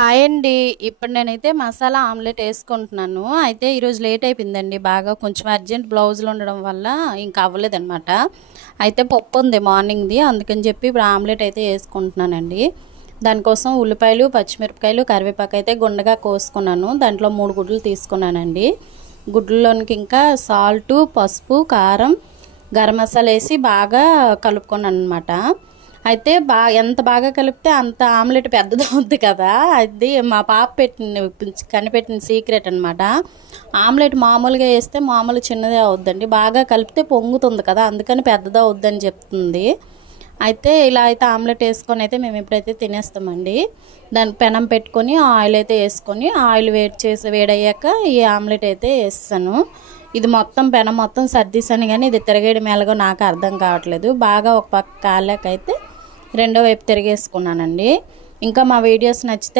Hi అండి. ఇప్పుడు నేనైతే మసాలా ఆమ్లెట్ వేసుకుంటున్నాను. అయితే ఈరోజు లేట్ అయిపోయిందండి బాగా. కొంచెం అర్జెంట్ బ్లౌజులు ఉండడం వల్ల ఇంకా అవ్వలేదనమాట. అయితే పప్పు ఉంది మార్నింగ్‌ది. అందుకని చెప్పి ఇప్పుడు ఆమ్లెట్ అయితే వేసుకుంటున్నానండి. దానికోసం ఉల్లిపాయలు, పచ్చిమిరపకాయలు, కరివేపాకు అయితే గుండగా కోసుకున్నాను. దాంట్లో 3 గుడ్లు తీసుకున్నానండి. గుడ్లలోనికి ఇంకా సాల్టు, పసుపు, కారం, గరం మసాలా వేసి బాగా కలుపుకున్నాను అనమాట. అయితే ఎంత బాగా కలిపితే అంత ఆమ్లెట్ పెద్దదవుద్ది కదా! అది మా పాప కనిపెట్టిన సీక్రెట్ అనమాట. ఆమ్లెట్ మామూలుగా వేస్తే మామూలు చిన్నదే అవుద్దండి. బాగా కలిపితే పొంగుతుంది కదా! అందుకని పెద్దదవుద్దని చెప్తుంది. అయితే ఇలా అయితే ఆమ్లెట్ వేసుకొని అయితే మేము ఎప్పుడైతే తినేస్తామండి. దాని పెనం పెట్టుకొని ఆయిల్ అయితే వేసుకొని ఆయిల్ వేడయ్యాక ఈ ఆమ్లెట్ అయితే వేస్తాను. ఇది మొత్తం పెనం మొత్తం సర్దేశాను కానీ ఇది తిరగేయడం ఎలాగో నాకు అర్థం కావట్లేదు. బాగా ఒక పక్క కాలాకైతే రెండో వైపు తిరిగేసుకున్నానండి. ఇంకా మా వీడియోస్ నచ్చితే